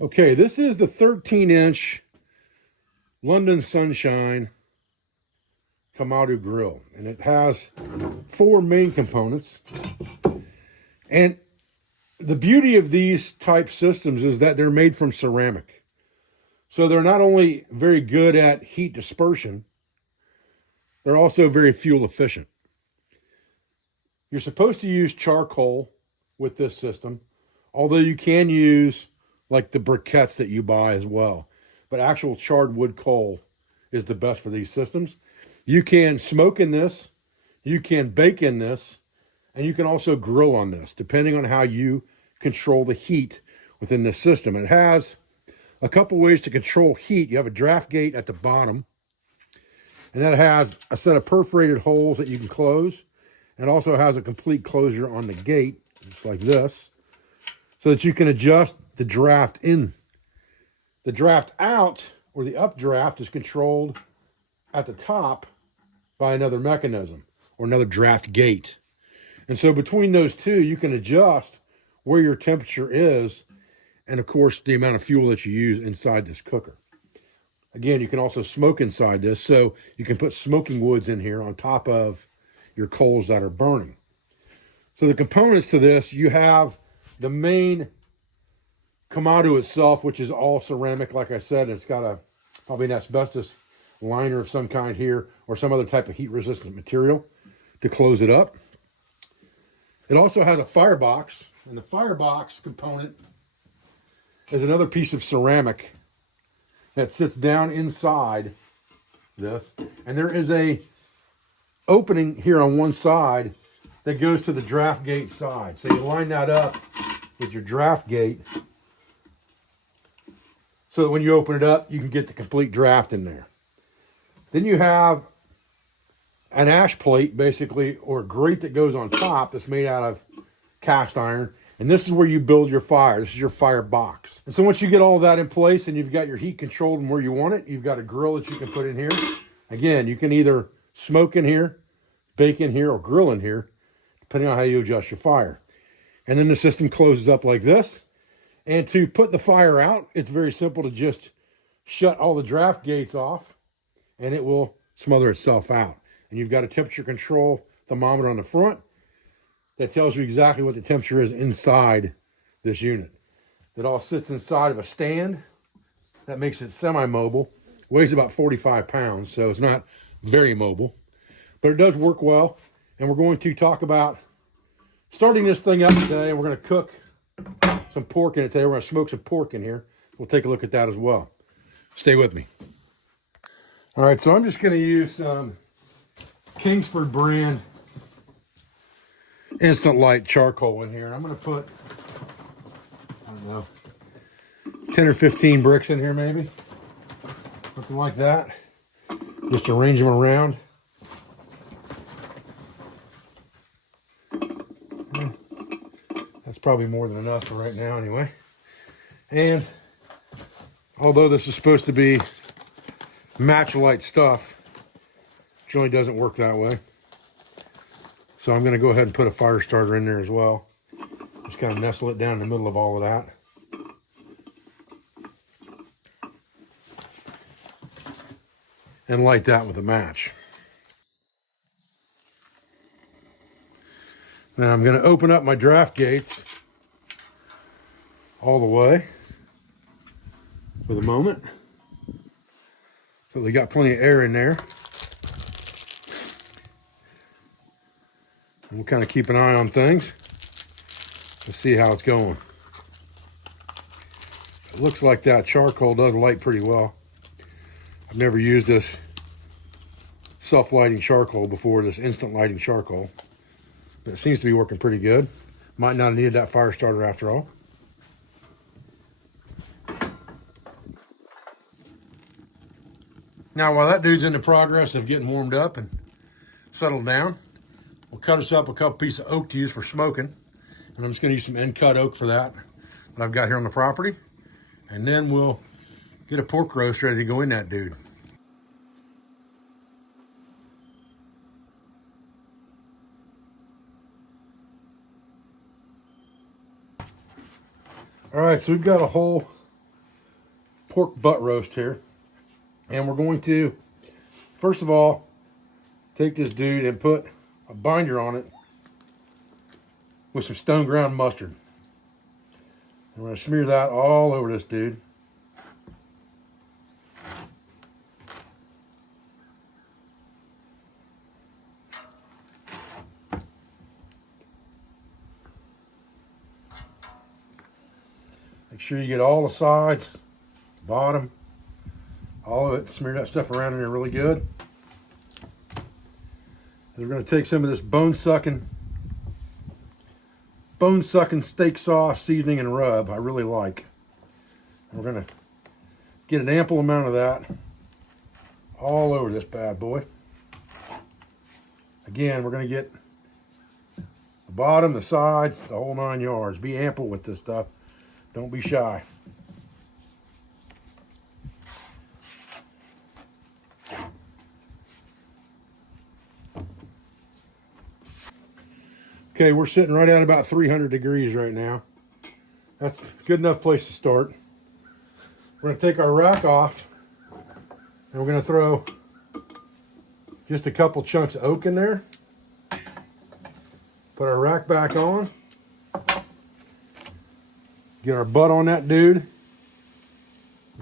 Okay, this is the 13-inch London Sunshine Kamado grill, and it has 4 main components. And the beauty of these type systems is that they're made from ceramic. So they're not only very good at heat dispersion, they're also very fuel efficient. You're supposed to use charcoal with this system, although you can use like the briquettes that you buy as well. But actual charred wood coal is the best for these systems. You can smoke in this, you can bake in this, and you can also grill on this, depending on how you control the heat within this system. It has a couple ways to control heat. You have a draft gate at the bottom, and that has a set of perforated holes that you can close. It also has a complete closure on the gate, just like this, so that you can adjust the draft in. The draft out, or the updraft, is controlled at the top by another mechanism, or another draft gate. And so between those two, you can adjust where your temperature is, and of course, the amount of fuel that you use inside this cooker. Again, you can also smoke inside this, so you can put smoking woods in here on top of your coals that are burning. So the components to this, you have the main Kamado itself, which is all ceramic, like I said. It's got probably an asbestos liner of some kind here, or some other type of heat resistant material to close it up. It also has a firebox, and the firebox component is another piece of ceramic that sits down inside this, and there is a opening here on one side that goes to the draft gate side. So you line that up with your draft gate so that when you open it up, you can get the complete draft in there. Then you have an ash plate, basically, or a grate that goes on top that's made out of cast iron. And this is where you build your fire. This is your fire box. And so once you get all of that in place and you've got your heat controlled and where you want it, you've got a grill that you can put in here. Again, you can either smoke in here, bake in here, or grill in here, depending on how you adjust your fire. And then the system closes up like this. And to put the fire out, it's very simple to just shut all the draft gates off, and it will smother itself out. And you've got a temperature control thermometer on the front that tells you exactly what the temperature is inside this unit. It all sits inside of a stand that makes it semi-mobile. Weighs about 45 pounds, so it's not very mobile, but it does work well. And we're going to talk about starting this thing up today, and we're going to cook some pork in it today. We're going to smoke some pork in here. We'll take a look at that as well. Stay with me. All right, so I'm just going to use some Kingsford brand instant light charcoal in here. I'm going to put, I don't know, 10 or 15 bricks in here maybe. Something like that. Just arrange them around. That's probably more than enough for right now anyway. And although this is supposed to be match light stuff, it generally doesn't work that way. So I'm going to go ahead and put a fire starter in there as well. Just kind of nestle it down in the middle of all of that. And light that with a match. Now I'm going to open up my draft gates all the way for the moment. So they got plenty of air in there. And we'll kind of keep an eye on things to see how it's going. It looks like that charcoal does light pretty well. I've never used this self-lighting charcoal before, this instant lighting charcoal. But it seems to be working pretty good. Might not have needed that fire starter after all. Now, while that dude's in the progress of getting warmed up and settled down, we'll cut us up a couple pieces of oak to use for smoking. And I'm just going to use some end cut oak for that I've got here on the property. And then we'll get a pork roast ready to go in that dude. All right, so we've got a whole pork butt roast here. And we're going to, first of all, take this dude and put a binder on it with some stone ground mustard. I'm going to smear that all over this dude. Make sure you get all the sides, bottom, all of it. Smear that stuff around in there really good. And we're going to take some of this bone-sucking steak sauce seasoning and rub I really like. And we're going to get an ample amount of that all over this bad boy. Again, we're going to get the bottom, the sides, the whole 9 yards. Be ample with this stuff. Don't be shy. Okay, we're sitting right at about 300 degrees right now. That's a good enough place to start. We're going to take our rack off and we're going to throw just a couple chunks of oak in there. Put our rack back on. Get our butt on that dude.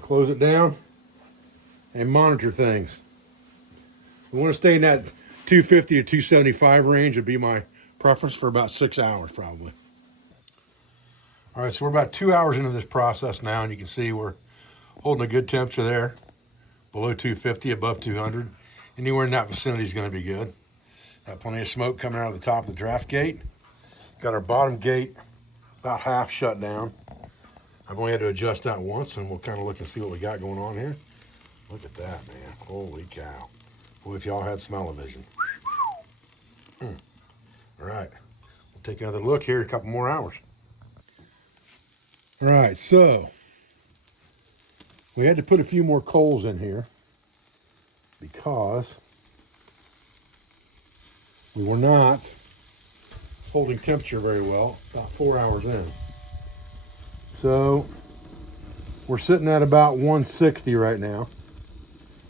Close it down and monitor things. We want to stay in that 250 to 275 range would be my preference for about 6 hours probably. All right, so we're about 2 hours into this process now, and you can see we're holding a good temperature there, below 250, above 200. Anywhere in that vicinity is going to be good. Got plenty of smoke coming out of the top of the draft gate. Got our bottom gate about half shut down. I've only had to adjust that once, and we'll kind of look and see what we got going on here. Look at that, man. Holy cow. Boy, if y'all had smell-o-vision. All right, we'll take another look here in a couple more hours. All right, so we had to put a few more coals in here because we were not holding temperature very well about 4 hours in. So we're sitting at about 160 right now.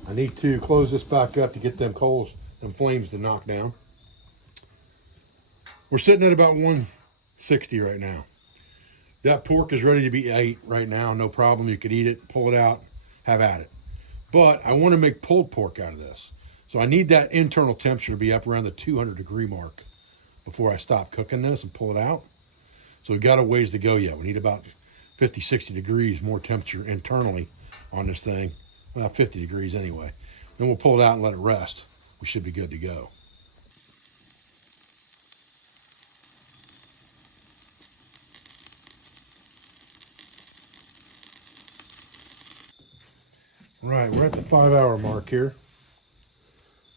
I need to close this back up to get them coals and flames to knock down. We're sitting at about 160 right now. That pork is ready to be ate right now, no problem. You could eat it, pull it out, have at it. But I want to make pulled pork out of this. So I need that internal temperature to be up around the 200 degree mark before I stop cooking this and pull it out. So we've got a ways to go yet. We need about 50, 60 degrees more temperature internally on this thing. Well, 50 degrees anyway. Then we'll pull it out and let it rest. We should be good to go. Right, we're at the 5 hour mark here.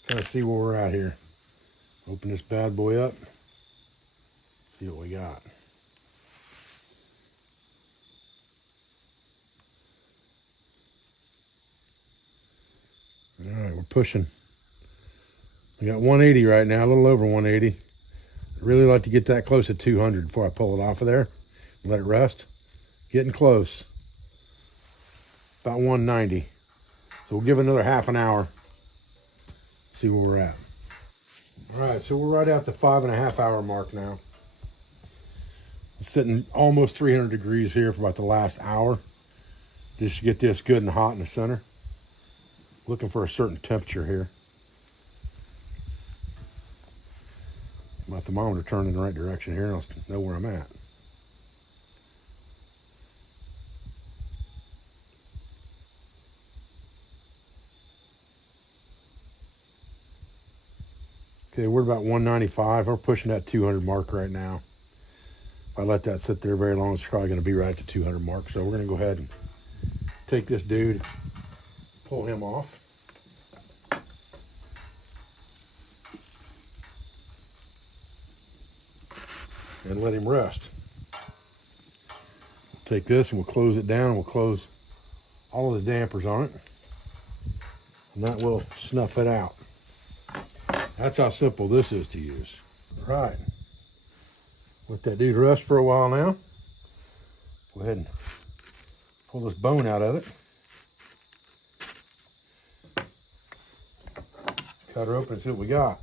Kind of see where we're at here. Open this bad boy up. See what we got. All right, we're pushing. We got 180 right now, a little over 180. I'd really like to get that close to 200 before I pull it off of there and let it rest. Getting close. About 190. So we'll give it another half an hour. See where we're at. All right, so we're right at the 5.5 hour mark now. I'm sitting almost 300 degrees here for about the last hour. Just to get this good and hot in the center. Looking for a certain temperature here. My thermometer turned in the right direction here, and I'll know where I'm at. Okay, we're about 195. We're pushing that 200 mark right now. If I let that sit there very long, it's probably going to be right at the 200 mark. So we're going to go ahead and take this dude, pull him off. And let him rest. Take this and we'll close it down and we'll close all of the dampers on it. And that will snuff it out. That's how simple this is to use. All right. Let that dude rest for a while now. Go ahead and pull this bone out of it. cut her open and see what we got.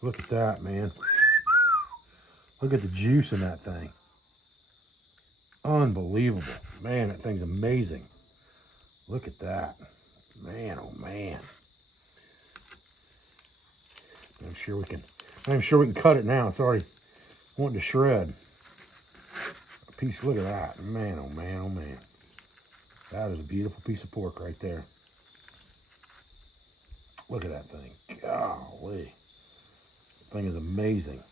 Look at that, man. Look at the juice in that thing. Unbelievable. Man, that thing's amazing. Look at that. Man, oh man. I'm sure we can cut it now. It's already wanting to shred. A piece, look at that. Man, oh man, oh man. That is a beautiful piece of pork right there. Look at that thing. Golly. That thing is amazing.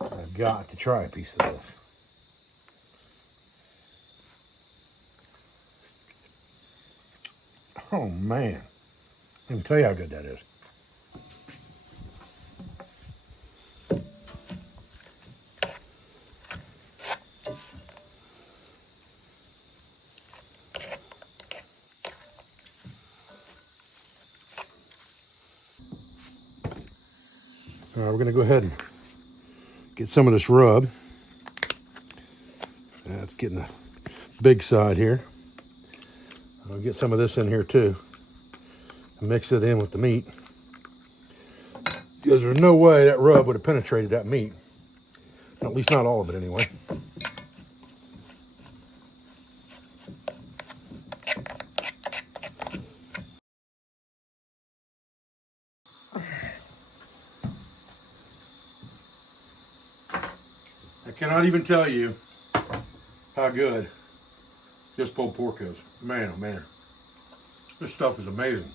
I've got to try a piece of this. Oh man. I can tell you how good that is. All right, we're going to go ahead and get some of this rub. That's getting the big side here. I'll get some of this in here too. And mix it in with the meat. Because there's no way that rub would have penetrated that meat. At least not all of it anyway. I cannot even tell you how good this pulled pork is. Man, oh man. This stuff is amazing.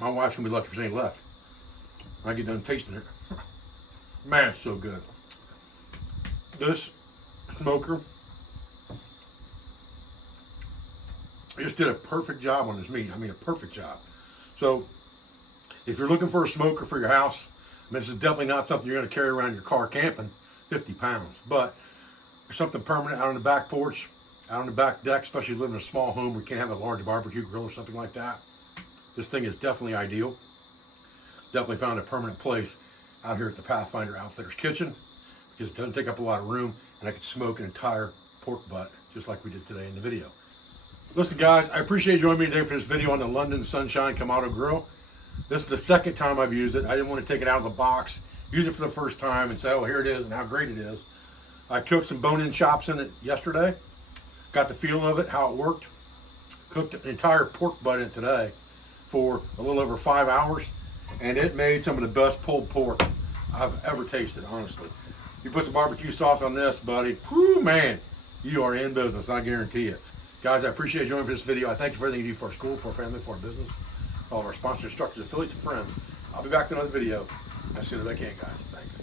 My wife's gonna be lucky if there's any left. When I get done tasting it. Man, it's so good. This smoker just did a perfect job on this meat. I mean, a perfect job. So, if you're looking for a smoker for your house, this is definitely not something you're going to carry around your car camping, 50 pounds. But there's something permanent out on the back porch, out on the back deck, especially if you live in a small home where you can't have a large barbecue grill or something like that. This thing is definitely ideal. Definitely found a permanent place out here at the Pathfinder Outfitters Kitchen because it doesn't take up a lot of room and I could smoke an entire pork butt just like we did today in the video. Listen guys, I appreciate you joining me today for this video on the London Sunshine Kamado Grill. This is the second time I've used it. I didn't want to take it out of the box, use it for the first time and say, oh, here it is and how great it is. I cooked some bone-in chops in it yesterday. Got the feel of it, how it worked. Cooked an entire pork butt in today for a little over 5 hours. And it made some of the best pulled pork I've ever tasted, honestly. You put some barbecue sauce on this, buddy, whoo, man, you are in business, I guarantee you. Guys, I appreciate you joining for this video. I thank you for everything you do for our school, for our family, for our business. All of our sponsors, instructors, affiliates, and friends. I'll be back to another video as soon as I can, guys. Thanks.